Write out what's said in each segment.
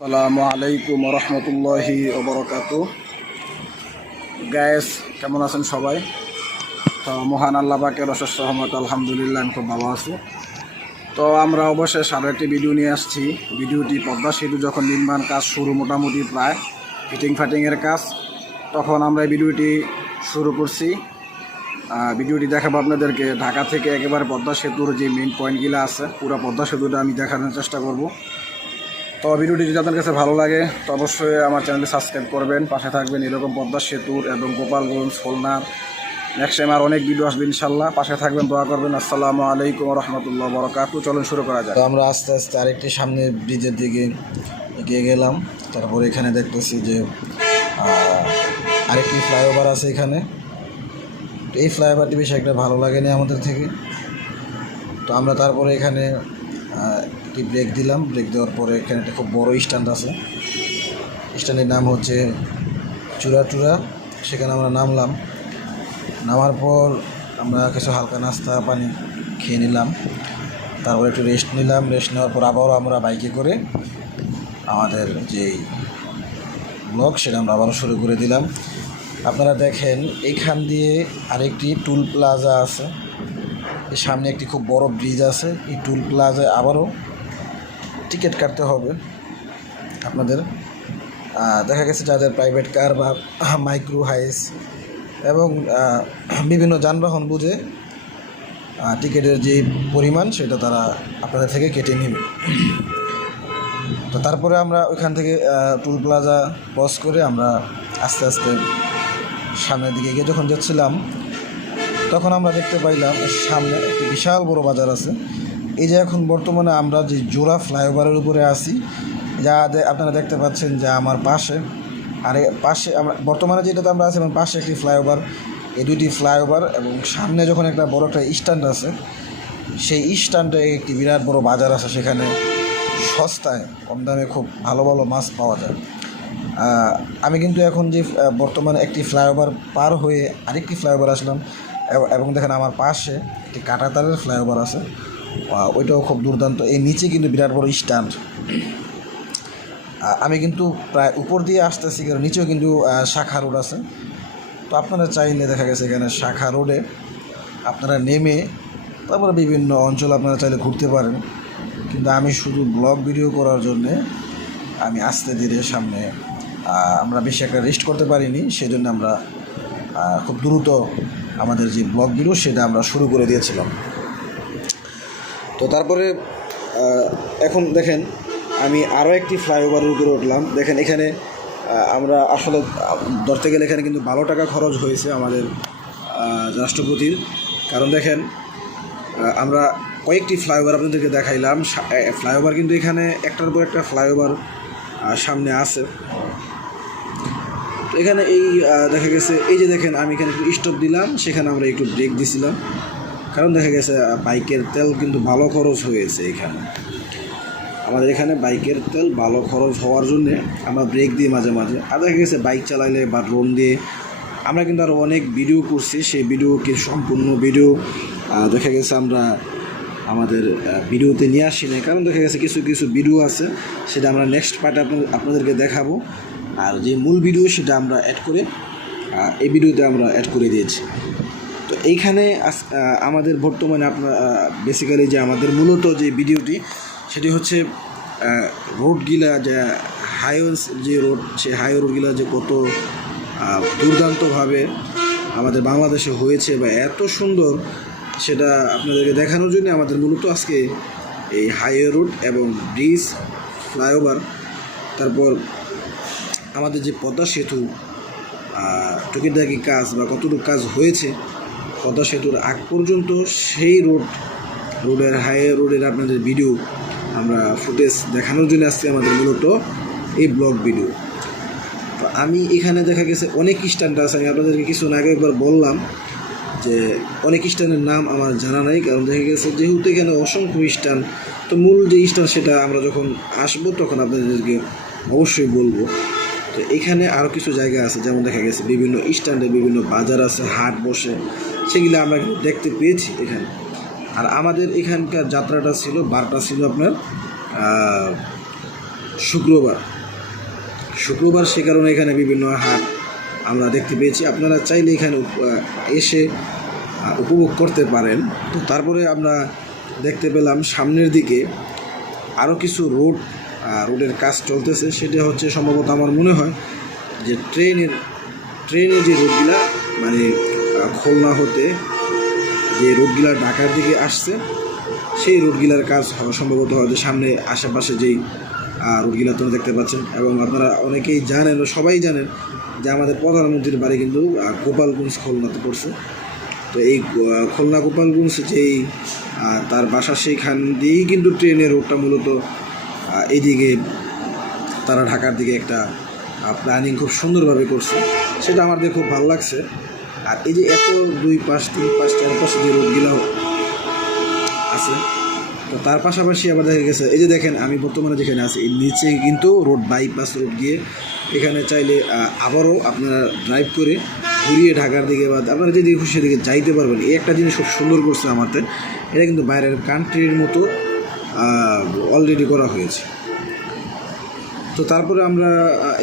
আসসালামু আলাইকুম রহমতুল্লাহি ওবরাকাতু। গ্যাস কেমন আছেন সবাই? তো মহান আল্লাহ পাকের অশেষ রহমত, আলহামদুলিল্লাহ আমি খুব ভালো আছি। তো আমরা অবশ্যই আরও একটি ভিডিও নিয়ে আসছি। ভিডিওটি পদ্মা সেতু যখন নির্মাণ কাজ শুরু, মোটামুটি প্রায় ফাটিংয়ের কাজ, তখন আমরা এই ভিডিওটি শুরু করছি। ভিডিওটি দেখাবো আপনাদেরকে ঢাকা থেকে একেবারে পদ্মা সেতুর যে মেইন পয়েন্টগুলো আছে, পুরো পদ্মা সেতুটা আমি দেখানোর চেষ্টা করব। তো ভিডিওটি যদি আপনার কাছে ভালো লাগে তো অবশ্যই আমার চ্যানেলটি সাবস্ক্রাইব করবেন, পাশে থাকবেন। এরকম পদ্মা সেতুর এবং গোপালগঞ্জ, খুলনার নেক্সট টাইম আর অনেক ভিডিও আসবে ইনশাল্লাহ। পাশে থাকবেন, দোয়া করবেন। আসসালামু আলাইকুম রহমতুল্লাহ বরকাতু। চলুন শুরু করা যায়। তো আমরা আস্তে আস্তে আরেকটি সামনে ব্রিজের দিকে এগিয়ে গেলাম। তারপরে এখানে দেখতেছি যে আরেকটি ফ্লাইওভার আছে এখানে। তো এই ফ্লাইওভারটি বেশি একটা ভালো লাগেনি আমাদের থেকে। তো আমরা তারপরে এখানে একটি ব্রেক দিলাম। ব্রেক দেওয়ার পরে এখানে একটা খুব বড় স্ট্যান্ড আছে। স্ট্যান্ডের নাম হচ্ছে চূড়াটুরা। সেখানে আমরা নামলাম। নামার পর আমরা কিছু হালকা নাস্তা পানি খেয়ে নিলাম। তারপর একটু রেস্ট নিলাম। রেস্ট নেওয়ার পর আবারও আমরা বাইকে করে আমাদের যেই ব্লগ সেটা আমরা আবারও শুরু করে দিলাম। আপনারা দেখেন এইখান দিয়ে আরেকটি টুল প্লাজা আছে। এর সামনে একটি খুব বড় ব্রিজ আছে। এই টুল প্লাজায় আবারও টিকিট কাটতে হবে আপনাদের। দেখা গেছে যাদের প্রাইভেট কার বা মাইক্রো হাইস এবং বিভিন্ন যানবাহন বুঝে টিকিটের যে পরিমাণ সেটা তারা আপনাদের থেকে কেটে নেবে। তো তারপরে আমরা ওইখান থেকে টুল প্লাজা ক্রস করে আমরা আস্তে আস্তে সামনের দিকে গিয়ে যখন যাচ্ছিলাম তখন আমরা দেখতে পাইলাম সামনে একটি বিশাল বড় বাজার আছে। এই যে এখন বর্তমানে আমরা যে জোড়া ফ্লাইওভারের উপরে আছি, যা আপনারা দেখতে পাচ্ছেন যে আমার পাশে আর পাশে আমরা বর্তমানে যেটাতে আমরা আছি, আমার পাশে একটি ফ্লাইওভার, এই দুইটি ফ্লাইওভার এবং সামনে যখন একটা বড় একটা স্ট্যান্ড আছে, সেই স্ট্যান্ডে একটি বিরাট বড় বাজার আছে। সেখানে সস্তায় কম দামে খুব ভালো ভালো মাছ পাওয়া যায়। আমি কিন্তু এখন যে বর্তমানে একটি ফ্লাইওভার পার হয়ে আরেকটি ফ্লাইওভার আসলাম এবং দেখেন আমার পাশে একটি কাঁটাতারের ফ্লাইওভার আছে, ওইটাও খুব দুর্দান্ত। এই নিচে কিন্তু বিরাট বড় স্ট্যান্ড। আমি কিন্তু প্রায় উপর দিয়ে আসতেছি, কারণ নিচেও কিন্তু শাখা রোড আছে। তো আপনারা চাইলে দেখা গেছে এখানে শাখা রোডে আপনারা নেমে তারপরে বিভিন্ন অঞ্চল আপনারা চাইলে ঘুরতে পারেন। কিন্তু আমি শুধু ব্লগ ভিডিও করার জন্যে আমি আস্তে ধীরে সামনে, আমরা বেশি একটা রেস্ট করতে পারিনি, সেজন্য আমরা খুব দ্রুত আমাদের যে ব্লগ ভিডিও সেটা আমরা শুরু করে দিয়েছিলাম। তো তারপরে এখন দেখেন আমি আরও একটি ফ্লাইওভারের উপরে উঠলাম। দেখেন এখানে আমরা আসলে ধরতে গেলে এখানে কিন্তু 12 টাকা খরচ হয়েছে আমাদের রাষ্ট্রপতির। কারণ দেখেন আমরা কয়েকটি ফ্লাইওভার আপনাদেরকে দেখাইলাম। ফ্লাইওভার কিন্তু এখানে একটার পর একটা ফ্লাইওভার সামনে আছে। তো এখানে এই দেখা গেছে এই যে দেখেন আমি এখানে একটু স্টপ দিলাম, সেখানে আমরা একটু ব্রেক দিছিলাম, কারণ দেখা গেছে বাইকের তেল কিন্তু ভালো খরচ হয়েছে। এখানে আমাদের এখানে বাইকের তেল ভালো খরচ হওয়ার জন্যে আমরা ব্রেক দিই মাঝে মাঝে। আর দেখা গেছে বাইক চালাইলে বা ড্রোন দিয়ে আমরা কিন্তু আরও অনেক ভিডিও করছি। সেই ভিডিওকে সম্পূর্ণ ভিডিও দেখা গেছে আমরা আমাদের ভিডিওতে নিয়ে আসি না, কারণ দেখা গেছে কিছু কিছু ভিডিও আছে সেটা আমরা নেক্সট পার্টে আপনাদেরকে দেখাবো। আর যে মূল ভিডিও সেটা আমরা অ্যাড করে এই ভিডিওতে আমরা অ্যাড করে দিয়েছি। তো এইখানে আমাদের বর্তমানে আপনার বেসিক্যালি যে আমাদের মূলত যে ভিডিওটি সেটি হচ্ছে রোডগুলা, যে হাইওয়ে যে রোড, সেই হাইওয়ে রোডগুলা যে কত দুর্দান্তভাবে আমাদের বাংলাদেশে হয়েছে বা এত সুন্দর, সেটা আপনাদেরকে দেখানোর জন্য আমাদের মূলত আজকে এই হাইওয়ে রোড এবং ব্রিজ, ফ্লাইওভার, তারপর আমাদের যে পদ্মা সেতু টুকিটাকি কাজ বা কতটুকু কাজ হয়েছে পদ্মা সেতুর আগ পর্যন্ত, সেই রোডের হাইওয়ে রোডের আপনাদের ভিডিও আমরা ফুটেজ দেখানোর জন্য আসছি আমাদের মূলত এই ব্লগ ভিডিও। তো আমি এখানে দেখা গেছে অনেক স্ট্যান্ড আছে। আমি আপনাদেরকে কিছু আগে একবার বললাম যে অনেক স্ট্যান্ডের নাম আমার জানা নাই, কারণ দেখা গেছে যেহেতু এখানে অসংখ্য স্ট্যান্ড, তো মূল যে স্ট্যান্ড সেটা আমরা যখন আসবো তখন আপনাদেরকে অবশ্যই বলবো। তো এখানে আরও কিছু জায়গা আছে, যেমন দেখা গেছে বিভিন্ন স্ট্যান্ডে বিভিন্ন বাজার আছে, হাট বসে, সেগুলো আমরা দেখতে পেয়েছি এখানে। আর আমাদের এখানকার যাত্রাটা ছিল, বারটা ছিল আপনার শুক্রবার সে কারণে এখানে বিভিন্ন হাট আমরা দেখতে পেয়েছি। আপনারা চাইলে এখানে এসে উপভোগ করতে পারেন। তো তারপরে আমরা দেখতে পেলাম সামনের দিকে আরও কিছু রোডের কাজ চলতেছে। সেটা হচ্ছে সম্ভবত আমার মনে হয় যে ট্রেনের যে রোডগুলা মানে খুলনা হতে যে রোডগুলা ঢাকার দিকে আসছে সেই রোডগুলার কাজ সম্ভবত হয়তো সামনে আশেপাশে যেই রোডগুলা তোমরা দেখতে পাচ্ছেন। এবং আপনারা অনেকেই জানেন, সবাই জানেন যে আমাদের প্রধানমন্ত্রীর বাড়ি কিন্তু গোপালগঞ্জ খুলনাতে পড়ছে। তো এই খুলনা গোপালগঞ্জ যেই তার বাসা সেইখান দিয়েই কিন্তু ট্রেনের রোডটা মূলত এইদিকে তারা ঢাকার দিকে একটা প্ল্যানিং খুব সুন্দরভাবে করছে, সেটা আমাদের খুব ভালো লাগছে। আর এই যে এত 2 পাশ 3 পাশ 4 পাশে যে রোডগুলো আছে, তো তার পাশাপাশি আবার দেখা গেছে এই যে দেখেন আমি বর্তমানে যেখানে আছি এর নিচে কিন্তু বাইপাস রোড গিয়ে এখানে চাইলে আবারও আপনারা ড্রাইভ করে ঘুরিয়ে ঢাকার দিকে বা আপনারা যেদিকে খুশি সেদিকে যাইতে পারবেন। এই একটা জিনিস খুব সুন্দর করছে আমাদের, এটা কিন্তু বাইরের কান্ট্রির মতো অলরেডি করা হয়েছে। তো তারপরে আমরা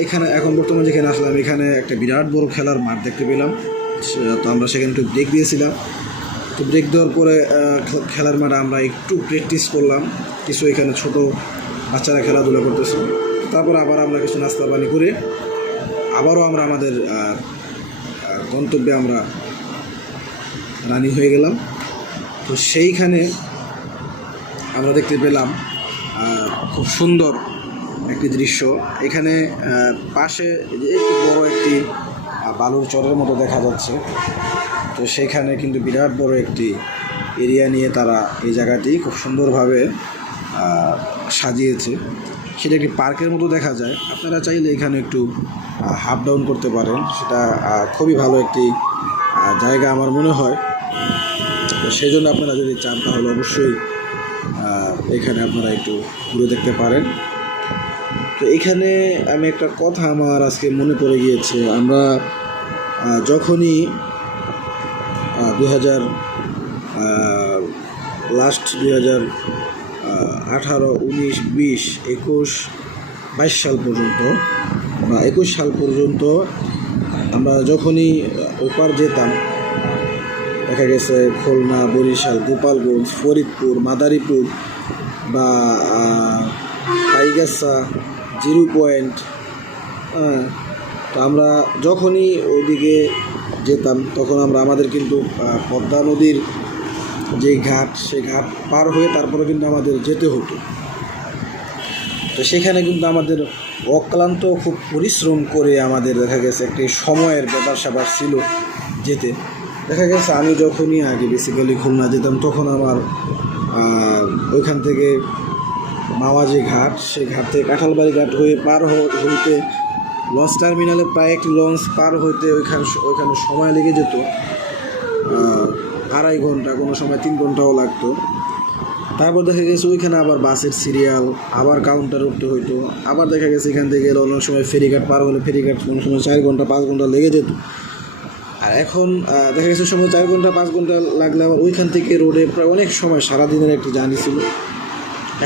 এখানে এখন বর্তমানে যেখানে আসলাম এখানে একটা বিরাট বড় খেলার মাঠ দেখতে পেলাম। তো আমরা সেখানে একটু ব্রেক দিয়েছিলাম। তো ব্রেক দেওয়ার পরে খেলার মাঠে আমরা একটু প্র্যাকটিস করলাম, কিছু এখানে ছোট বাচ্চারা খেলাধুলা করতেছে। তারপর আবার আমরা কিছু নাস্তা পানি করে আবারও আমরা আমাদের গন্তব্যে আমরা রানি হয়ে গেলাম। তো সেইখানে আমরা দেখতে পেলাম খুব সুন্দর একটি দৃশ্য। এখানে পাশে একটু বড় একটি বালুর চরের মতো দেখা যাচ্ছে। তো সেখানে কিন্তু বিরাট বড় একটি এরিয়া নিয়ে তারা এই জায়গাটি খুব সুন্দরভাবে সাজিয়েছে। সেটা একটি পার্কের মতো দেখা যায়। আপনারা চাইলে এখানে একটু হাফ ডাউন করতে পারেন, সেটা খুবই ভালো একটি জায়গা আমার মনে হয়। তো সেই জন্য আপনারা যদি চান তাহলে অবশ্যই এখানে আপনারা একটু ঘুরে দেখতে পারেন। তো এখানে আমি একটা কথা আমার আজকে মনে পড়ে গিয়েছে, আমরা যখনই 2018, 19, 20, 21, 22 সাল পর্যন্ত বা 21 সাল পর্যন্ত আমরা যখনই ওপার যেতাম, দেখা গেছে খুলনা, বরিশাল, গোপালগঞ্জ, ফরিদপুর, মাদারীপুর বা টাইগারসা, 0 পয়েন্ট, তো আমরা যখনই ওইদিকে যেতাম তখন আমাদের কিন্তু পদ্মা নদীর যে ঘাট, সেই ঘাট পার হয়ে তারপরে কিন্তু আমাদের যেতে হতো। তো সেখানে কিন্তু আমাদের অক্লান্ত খুব পরিশ্রম করে আমাদের দেখা গেছে একটি সময়ের ব্যাপার ছিল যেতে। দেখা গেছে আমি যখনই আগে বেসিক্যালি খুলনা যেতাম তখন আমার ওইখান থেকে মাওয়াজি ঘাট, সেই ঘাট থেকে কাঁঠালবাড়ি ঘাট হয়ে পার হইতে লঞ্চ টার্মিনালে প্রায় একটি লঞ্চ পার হইতে ওইখানে সময় লেগে যেত 2.5 ঘন্টা, কোনো সময় 3 ঘন্টাও লাগতো। তারপর দেখা গেছে ওইখানে আবার বাসের সিরিয়াল, আবার কাউন্টার উঠতে হইতো। আবার দেখা গেছে এখান থেকে অনেক সময় ফেরিঘাট পার হলে ফেরিঘাট কোনো সময় 4 ঘন্টা 5 ঘন্টা লেগে যেত। আর এখন দেখা গেছে সময় 4 ঘন্টা 5 ঘন্টা লাগলে আবার ওইখান থেকে রোডে প্রায় অনেক সময় সারাদিনের একটি জার্নি ছিল।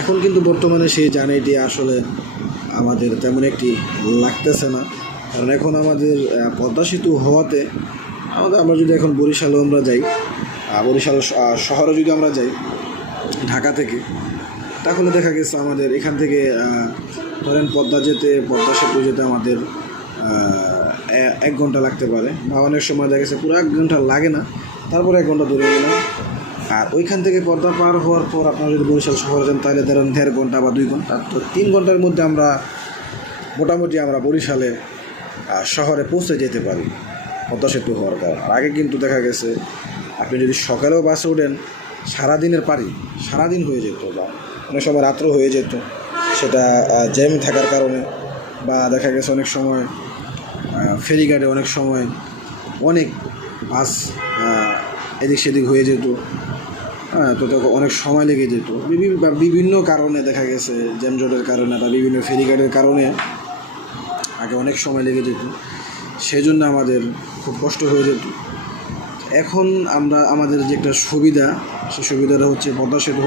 এখন কিন্তু বর্তমানে সেই জার্নিটি আসলে আমাদের তেমন একটি লাগতেছে না, কারণ এখন আমাদের পদ্মা সেতু হওয়াতে আমরা যদি এখন বরিশালেও আমরা যাই, বরিশাল শহরে যদি আমরা যাই ঢাকা থেকে, তাহলে দেখা গেছে আমাদের এখান থেকে ধরেন পদ্মা সেতু যেতে আমাদের 1 ঘন্টা লাগতে পারে, বা অনেক সময় দেখা গেছে পুরো 1 ঘন্টা লাগে না, তারপরে 1 ঘন্টা ধরে গেলাম। আর ওইখান থেকে পদ্মা পার হওয়ার পর আপনারা যদি বরিশাল শহরে যান তাহলে ধরেন 1.5 ঘন্টা বা 2 ঘন্টা, তো 3 ঘন্টার মধ্যে আমরা মোটামুটি বরিশালে শহরে পৌঁছে যেতে পারি পদ্মা সেতু হওয়ার কারণে। আর আগে কিন্তু দেখা গেছে আপনি যদি সকালেও বাসে ওঠেন সারাদিন হয়ে যেত, বা অনেক সময় রাত্র হয়ে যেত, সেটা জ্যাম থাকার কারণে, বা দেখা গেছে অনেক সময় ফেরিঘাটে অনেক সময় অনেক বাস এদিক সেদিক হয়ে যেত, তো তখন অনেক সময় লেগে যেত বিভিন্ন কারণে, দেখা গেছে জ্যামজটের কারণে বা বিভিন্ন ফেরিঘাটের কারণে আগে অনেক সময় লেগে যেত, সেই জন্য আমাদের খুব কষ্ট হয়ে যেত। এখন আমাদের যে একটা সুবিধা, সেই সুবিধাটা হচ্ছে পদ্মা সেতু।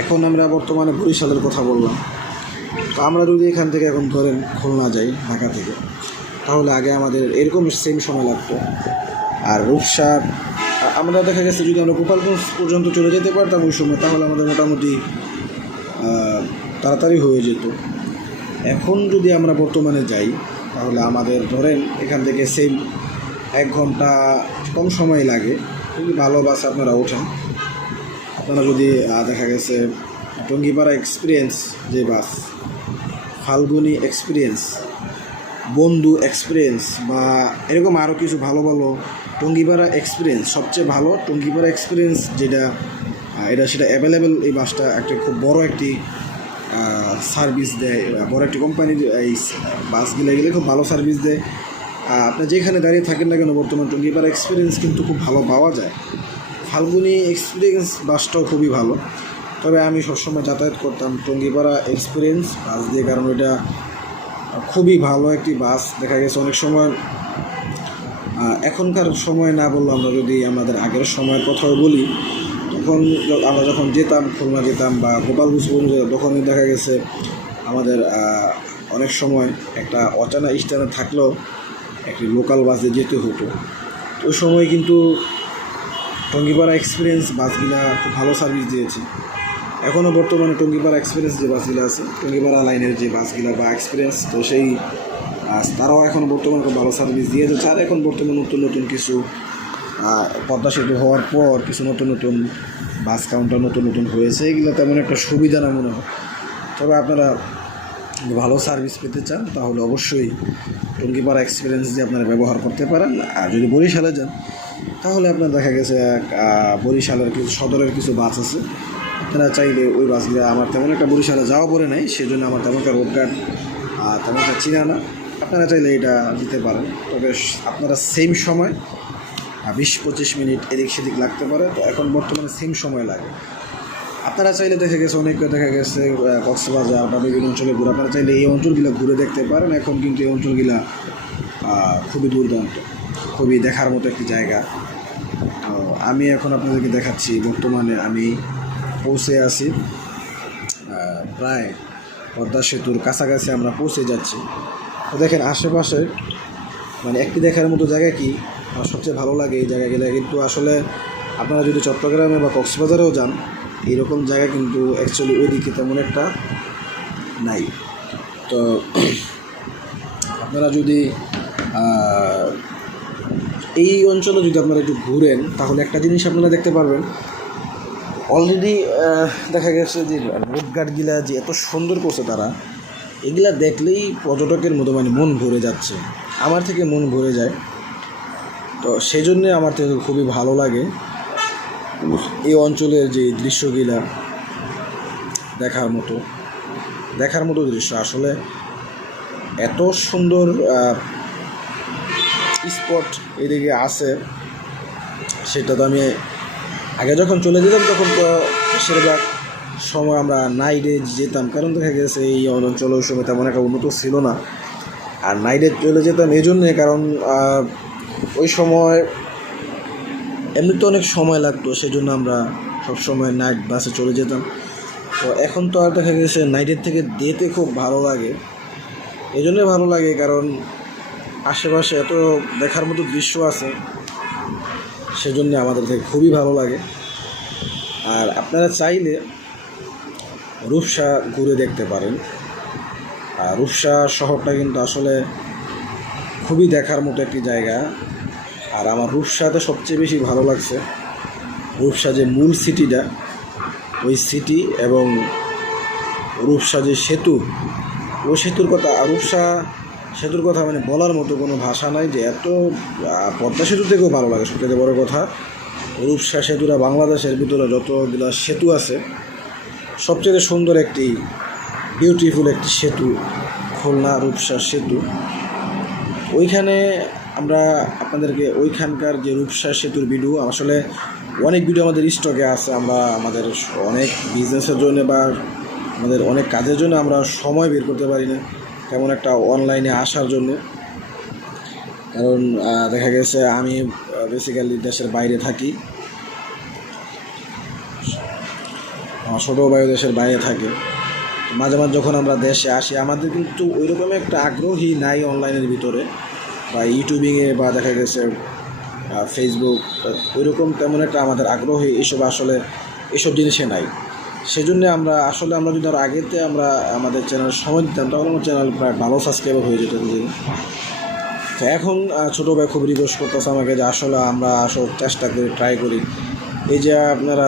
এখন আমরা বর্তমানে বরিশালের কথা বললাম, তো আমরা যদি এখান থেকে এখন ধরেন খুলনা যাই ঢাকা থেকে, তাহলে আগে আমাদের এরকম সেম সময় লাগতো। আর রূপসা আমরা দেখা গেছে যদি আমরা গোপালগঞ্জ পর্যন্ত চলে যেতে পারতাম ওই সময়, তাহলে আমাদের মোটামুটি তাড়াতাড়ি হয়ে যেত। এখন যদি আমরা বর্তমানে যাই, তাহলে আমাদের ধরেন এখান থেকে সেম 1 ঘন্টা কম সময় লাগে। যদি ভালো বাস আপনারা ওঠেন, আপনারা যদি দেখা গেছে টঙ্গিপাড়া এক্সপিরিয়েন্স যে বাস, ফাল্গুনি এক্সপিরিয়েন্স, বন্ধু এক্সপিরিয়েন্স বা এরকম আরও কিছু ভালো ভালো টঙ্গিপাড়া এক্সপিরিয়েন্স, সবচেয়ে ভালো টঙ্গিপাড়া এক্সপিরিয়েন্স যেটা সেটা অ্যাভেলেবেল। এই বাসটা একটা খুব বড় একটি সার্ভিস দেয়, বড় একটি কোম্পানি এই বাসগুলো গেলে খুব ভালো সার্ভিস দেয়। আপনি যেখানে দাঁড়িয়ে থাকেন না কেন, বর্তমান টঙ্গিপাড়া এক্সপিরিয়েন্স কিন্তু খুব ভালো পাওয়া যায়। ফাল্গুনি এক্সপিরিয়েন্স বাসটাও খুবই ভালো, তবে আমি সবসময় যাতায়াত করতাম টঙ্গিপাড়া এক্সপিরিয়েন্স বাস দিয়ে, কারণ এটা খুবই ভালো একটি বাস। দেখা গেছে অনেক সময়, এখনকার সময় না বললে আমরা যদি আমাদের আগের সময়ের কথাও বলি, তখন আমরা যখন যেতাম খুলনা যেতাম বা গোপালগঞ্জ পর্যন্ত যেতাম, তখনই দেখা গেছে আমাদের অনেক সময় একটা অচানা স্ট্যান্ডে থাকলেও একটি লোকাল বাসে যেতে হতো। ওই সময় কিন্তু টঙ্গিপাড়া এক্সপিরিয়েন্স বাসগুলা খুব ভালো সার্ভিস দিয়েছে। এখনও বর্তমানে টঙ্গিপাড়া এক্সপিরিয়েন্স যে বাসগুলো আছে, টঙ্গিপাড়া লাইনের যে বাসগুলো বা এক্সপিরিয়েন্স, তো সেই তারাও এখন বর্তমানে খুব ভালো সার্ভিস দিয়ে যাচ্ছে। আর এখন বর্তমানে নতুন নতুন কিছু পদ্মা সেতু হওয়ার পর কিছু নতুন নতুন বাস কাউন্টার নতুন নতুন হয়েছে, এগুলো তেমন একটা সুবিধা না মনে হয়। তবে আপনারা ভালো সার্ভিস পেতে চান, তাহলে অবশ্যই টঙ্গিপাড়া এক্সপিরিয়েন্স দিয়ে আপনারা ব্যবহার করতে পারেন। আর যদি বরিশালে যান, তাহলে আপনার দেখা গেছে বরিশালের কিছু সদরের কিছু বাস আছে, আপনারা চাইলে ওই বাসগুলো, আমার তেমন একটা বরিশালে যাওয়া পড়ে নাই, সেজন্য আমার তেমন একটা রোড গার্ড তেমন একটা চিনা না, আপনারা চাইলে এটা দিতে পারেন। তবে আপনারা সেম সময় 20-25 মিনিট এদিক সেদিক লাগতে পারে, তো এখন বর্তমানে সেম সময় লাগে। আপনারা চাইলে দেখা গেছে অনেকে দেখা গেছে কক্সবাজার বা বিভিন্ন অঞ্চলে ঘুরে, আপনারা চাইলে এই অঞ্চলগুলো ঘুরে দেখতে পারেন। এখন কিন্তু এই অঞ্চলগুলো খুবই দুর্দান্ত, খুবই দেখার মতো একটি জায়গা। তো আমি এখন আপনাদেরকে দেখাচ্ছি, বর্তমানে আমি পৌঁছে আছি প্রায় পদ্মা সেতুর কাছাকাছি আমরা পৌঁছে যাচ্ছি। তো দেখেন আশেপাশে মানে একটি দেখার মতো জায়গা কি, আমার সবচেয়ে ভালো লাগে এই জায়গাগুলো। কিন্তু আসলে আপনারা যদি চট্টগ্রামে বা কক্সবাজারেও যান, এইরকম জায়গা কিন্তু অ্যাকচুয়ালি ওইদিকে তেমন একটা নাই। তো আপনারা যদি এই অঞ্চলে যদি আপনারা একটু ঘুরেন, তাহলে একটা জিনিস আপনারা দেখতে পারবেন, অলরেডি দেখা গেছে যে রোড গার্ডগুলা যে এত সুন্দর করছে তারা, এগুলা দেখলেই পর্যটকের মতো মানে মন ভরে যাচ্ছে, আমার থেকে মন ভরে যায়। তো সেই জন্যে আমার থেকে খুবই ভালো লাগে এই অঞ্চলের যে দৃশ্যগুলা, দেখার মতো দৃশ্য। আসলে এত সুন্দর স্পট এদিকে আছে, সেটা তো আমি আগে যখন চলে যেতাম তখন তো বেশিরভাগ সময় আমরা নাইটে যেতাম, কারণ দেখা গেছে এই অঞ্চল ওই সময় তেমন একটা উন্নত ছিল না। আর নাইটে চলে যেতাম এই জন্যে, কারণ ওই সময় এমনিতে অনেক সময় লাগতো, সেই জন্য আমরা সবসময় নাইট বাসে চলে যেতাম। তো এখন তো আর দেখা গেছে নাইটের থেকে ডেতে খুব ভালো লাগে। এই জন্যে ভালো লাগে কারণ আশেপাশে এত দেখার মতো দৃশ্য আছে, সেজন্য আমাদের থেকে খুবই ভালো লাগে। আর আপনারা চাইলে রূপসা ঘুরে দেখতে পারেন। আর রূপসা শহরটা কিন্তু আসলে খুবই দেখার মতো একটি জায়গা। আর আমার রূপসাতে সবচেয়ে বেশি ভালো লাগছে রূপসা যে মূল সিটিটা, ওই সিটি এবং রূপসা যে সেতু, ওই সেতুর কথা, রূপসা সেতুর কথা মানে বলার মতো কোনো ভাষা নাই, যে এত পদ্মা সেতু থেকেও ভালো লাগে। সবচেয়ে বড় কথা, রূপসা সেতুটা বাংলাদেশের ভিতরে যতগুলো সেতু আছে সবচেয়ে সুন্দর একটি বিউটিফুল একটি সেতু খুলনা রূপসা সেতু। ওইখানে আমরা আপনাদেরকে ওইখানকার যে রূপসা সেতুর ভিডিও, আসলে অনেক ভিডিও আমাদের স্টকে আছে। আমরা আমাদের অনেক বিজনেসের জন্য বা আমাদের অনেক কাজের জন্য আমরা সময় বের করতে পারি না তেমন একটা অনলাইনে আসার জন্য, কারণ দেখা গেছে আমি বেসিক্যালি দেশের বাইরে থাকি, আমার ছোটো ভাই দেশের বাইরে থাকে। তো মাঝে মাঝে যখন আমরা দেশে আসি আমাদের কিন্তু ওইরকম একটা আগ্রহী নাই অনলাইনের ভিতরে বা ইউটিউবিংয়ে বা দেখা গেছে ফেসবুক, ওইরকম তেমন একটা আমাদের আগ্রহী এসব জিনিসে নাই। সেজন্য আমরা যদি আরও আগেতে আমরা আমাদের চ্যানেল সময় দিতাম তাহলে আমার চ্যানেল প্রায় 12 সাবস্ক্রাইবার হয়ে যেত। তো এখন ছোটো ভাই খুব রিকোয়েস্ট করতেছে আমাকে যে আমরা চেষ্টা করি, ট্রাই করি। এই যে আপনারা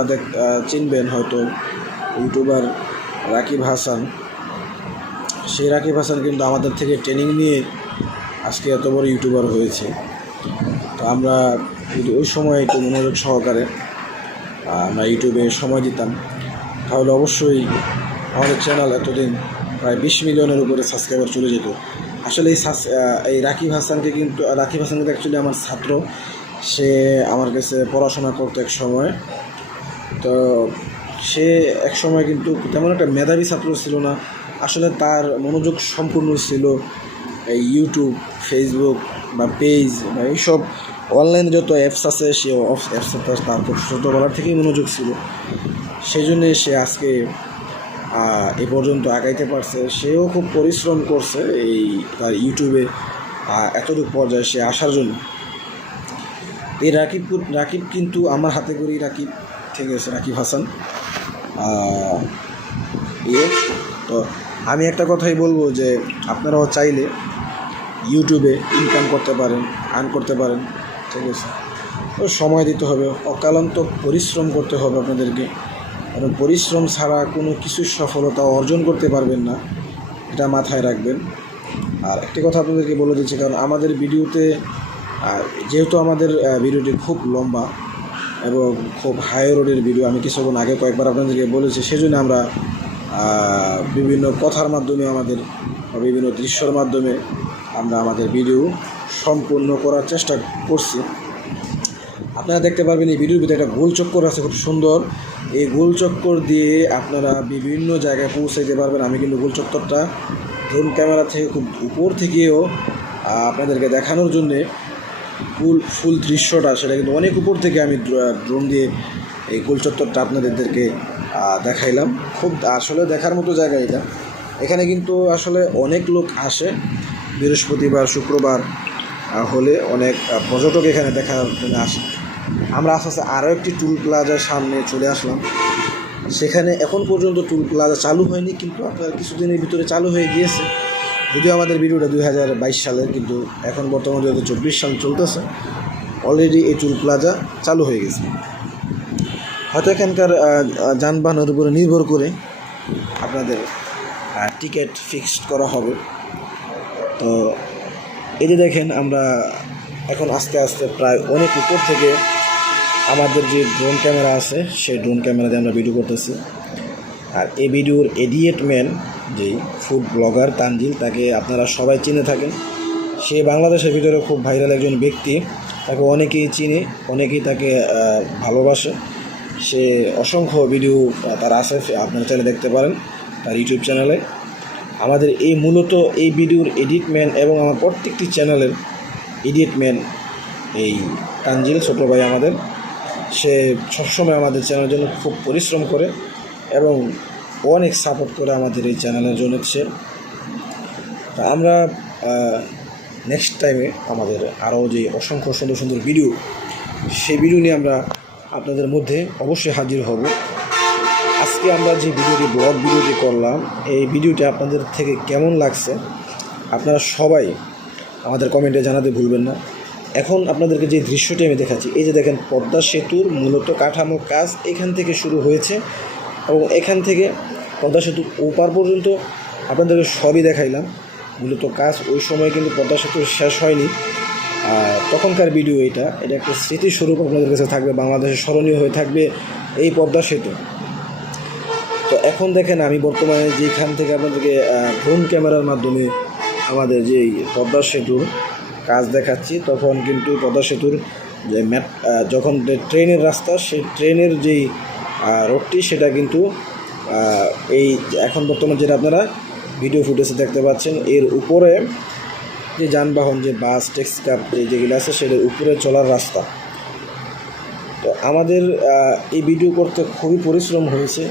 চিনবেন হয়তো ইউটিউবার রাকিব হাসান, সেই রাকিব হাসান কিন্তু আমাদের থেকে ট্রেনিং নিয়ে আজকে এত বড় ইউটিউবার হয়েছে। তো আমরা যদি ওই সময় একটু মনোযোগ সহকারে আমরা ইউটিউবে সময় দিতাম তাহলে অবশ্যই আমাদের চ্যানেল এতদিন প্রায় 20 মিলিয়নের উপরে সাবস্ক্রাইবার চলে যেত। আসলে এই রাকিব হাসানকে কিন্তু অ্যাকচুয়ালি আমার ছাত্র, সে আমার কাছে পড়াশোনা করতো এক সময়। তো সে এক সময় কিন্তু তেমন একটা মেধাবী ছাত্র ছিল না, আসলে তার মনোযোগ সম্পূর্ণ ছিল এই ইউটিউব, ফেসবুক বা পেজ বা এইসব অনলাইনে যত অ্যাপস আছে সে অ্যাপসে তার ছোটোবেলার থেকেই মনোযোগ ছিল। সেই জন্যে সে আজকে এ পর্যন্ত আগাইতে পারছে। সেও খুব পরিশ্রম করছে এই তার ইউটিউবে এতটুকু পর্যায়ে সে আসার জন্য। এই রাকিব কিন্তু আমার হাতে করেই রাকিব, ঠিক আছে, রাকিব হাসান। তো আমি একটা কথাই বলবো যে আপনারাও চাইলে ইউটিউবে ইনকাম করতে পারেন, আর্ন করতে পারেন, ঠিক আছে। তো সময় দিতে হবে, অক্লান্ত পরিশ্রম করতে হবে আপনাদেরকে, কারণ পরিশ্রম ছাড়া কোনো কিছুর সফলতা অর্জন করতে পারবেন না, এটা মাথায় রাখবেন। আর একটি কথা আপনাদেরকে বলে দিচ্ছি, কারণ আমাদের ভিডিওতে যেহেতু আমাদের ভিডিওটি খুব লম্বা এবং খুব হাই রোডের ভিডিও, আমি কিছুক্ষণ আগে কয়েকবার আপনাদেরকে বলেছি, সেজন্য আমরা বিভিন্ন কথার মাধ্যমে বিভিন্ন দৃশ্যের মাধ্যমে আমরা আমাদের ভিডিও সম্পূর্ণ করার চেষ্টা করছি। আপনারা দেখতে পারবেন এই ভিডিওর ভিতরে একটা গোল চক্কর আছে খুব সুন্দর। এই গোল চক্কর দিয়ে আপনারা বিভিন্ন জায়গায় পৌঁছাইতে পারবেন। আমি কিন্তু গোল চক্করটা ড্রোন ক্যামেরা থেকে খুব উপর থেকেও আপনাদেরকে দেখানোর জন্যে ফুল দৃশ্যটা সেটা কিন্তু অনেক উপর থেকে আমি ড্রোন দিয়ে এই গোল চত্বরটা আপনাদেরকে দেখাইলাম। খুব আসলে দেখার মতো জায়গা এটা। এখানে কিন্তু আসলে অনেক লোক আসে, বৃহস্পতিবার শুক্রবার হলে অনেক পর্যটক এখানে দেখার জন্য আসে। আমরা আস্তে আস্তে আরও একটি টুল প্লাজার সামনে চলে আসলাম। সেখানে এখন পর্যন্ত টুল প্লাজা চালু হয়নি, কিন্তু আপনার কিছুদিনের ভিতরে চালু হয়ে গিয়েছে। যদিও আমাদের ভিডিওটা 2022 সালের, কিন্তু এখন বর্তমানে 2024 সাল চলতেছে, অলরেডি এই টুল প্লাজা চালু হয়ে গেছে। হয়তো এখানকার যানবাহনের উপরে নির্ভর করে আপনাদের টিকিট ফিক্সড করা হবে। তো এই যে দেখেন, আমরা এখন আস্তে আস্তে প্রায় অনেক উপর থেকে আমাদের যে ড্রোন ক্যামেরা আছে সেই ড্রোন ক্যামেরা দিয়ে আমরা ভিডিও করতেছি। আর এই ভিডিওর এডিট ম্যান যেই ফুড ব্লগার তানজিল, তাকে আপনারা সবাই চিনে থাকেন। সে বাংলাদেশের ভিতরে খুব ভাইরাল একজন ব্যক্তি, তাকে অনেকেই চিনে, অনেকেই তাকে ভালোবাসে। সে অসংখ্য ভিডিও তার আছে, আপনারা চাইলে দেখতে পারেন তার ইউটিউব চ্যানেলে। আমাদের মূলত এই ভিডিওর এডিট ম্যান এবং আমার প্রত্যেকটি চ্যানেলের এডিট ম্যান এই তানজিল, ছোটো ভাই আমাদের। সে সবসময় আমাদের চ্যানেলের জন্য খুব পরিশ্রম করে এবং অনেক সাপোর্ট করে আমাদের এই চ্যানেলের জন্য। তা আমরা নেক্সট টাইমে আমাদের আরও যে অসংখ্য সুন্দর সুন্দর ভিডিও, সেই ভিডিও নিয়ে আমরা আপনাদের মধ্যে অবশ্যই হাজির হব। আজকে আমরা যে ব্লগ ভিডিওটি করলাম, এই ভিডিওটি আপনাদের থেকে কেমন লাগছে আপনারা সবাই আমাদের কমেন্টে জানাতে ভুলবেন না। এখন আপনাদেরকে যে দৃশ্যটি আমি দেখাচ্ছি, এই যে দেখেন পদ্মা সেতুর মূলত কাঠামো কাজ এখান থেকে শুরু হয়েছে এবং এখান থেকে পদ্মা সেতুর ওপার পর্যন্ত আপনাদেরকে সবই দেখাইলাম। মূলত কাজ ওই সময় কিন্তু পদ্মা সেতু শেষ হয়নি, তখনকার ভিডিও। এটা একটা স্মৃতিস্বরূপ আপনাদের কাছে থাকবে, বাংলাদেশের স্মরণীয় হয়ে থাকবে এই পদ্মা সেতু। তো এখন দেখেন আমি বর্তমানে যেখান থেকে আপনাদেরকে ড্রোন ক্যামেরার মাধ্যমে আমাদের যে পদ্মা সেতুর কাজ দেখাচ্ছি, তখন কিন্তু পদ্মা সেতুর যে যখন ট্রেনের রাস্তা, সেই ট্রেনের যেই রোডটি সেটা কিন্তু এই এখন বর্তমানে যেটা আপনারা ভিডিও ফুটেজে দেখতে পাচ্ছেন, এর উপরে যে যানবাহন, যে বাস, ট্যাক্সি, কার যেগুলো আছে সেটার উপরে চলার রাস্তা। তো আমাদের এই ভিডিও করতে খুবই পরিশ্রম হয়েছে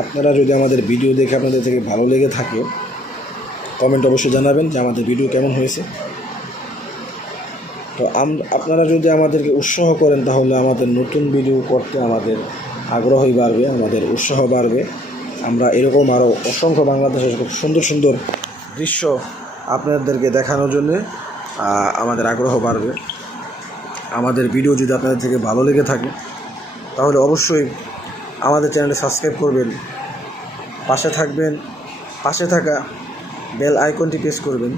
আপনারা যদি আমাদের ভিডিও দেখে আপনাদের থেকে ভালো লেগে থাকে কমেন্ট অবশ্যই জানাবেন যে আমাদের ভিডিও কেমন হয়েছে। তো আপনারা যদি আমাদেরকে উৎসাহ করেন তাহলে আমাদের নতুন ভিডিও করতে আমাদের আগ্রহই বাড়বে, আমাদের উৎসাহ বাড়বে। আমরা এরকম আরও অসংখ্য বাংলাদেশের খুব সুন্দর সুন্দর দৃশ্য আপনাদেরকে দেখানোর জন্যে আমাদের আগ্রহ বাড়বে। আমাদের ভিডিও যদি আপনাদের থেকে ভালো লেগে থাকে তাহলে অবশ্যই আমাদের চ্যানেলে সাবস্ক্রাইব করবেন, পাশে থাকবেন, পাশে থাকা বেল আইকনটি প্রেস করবেন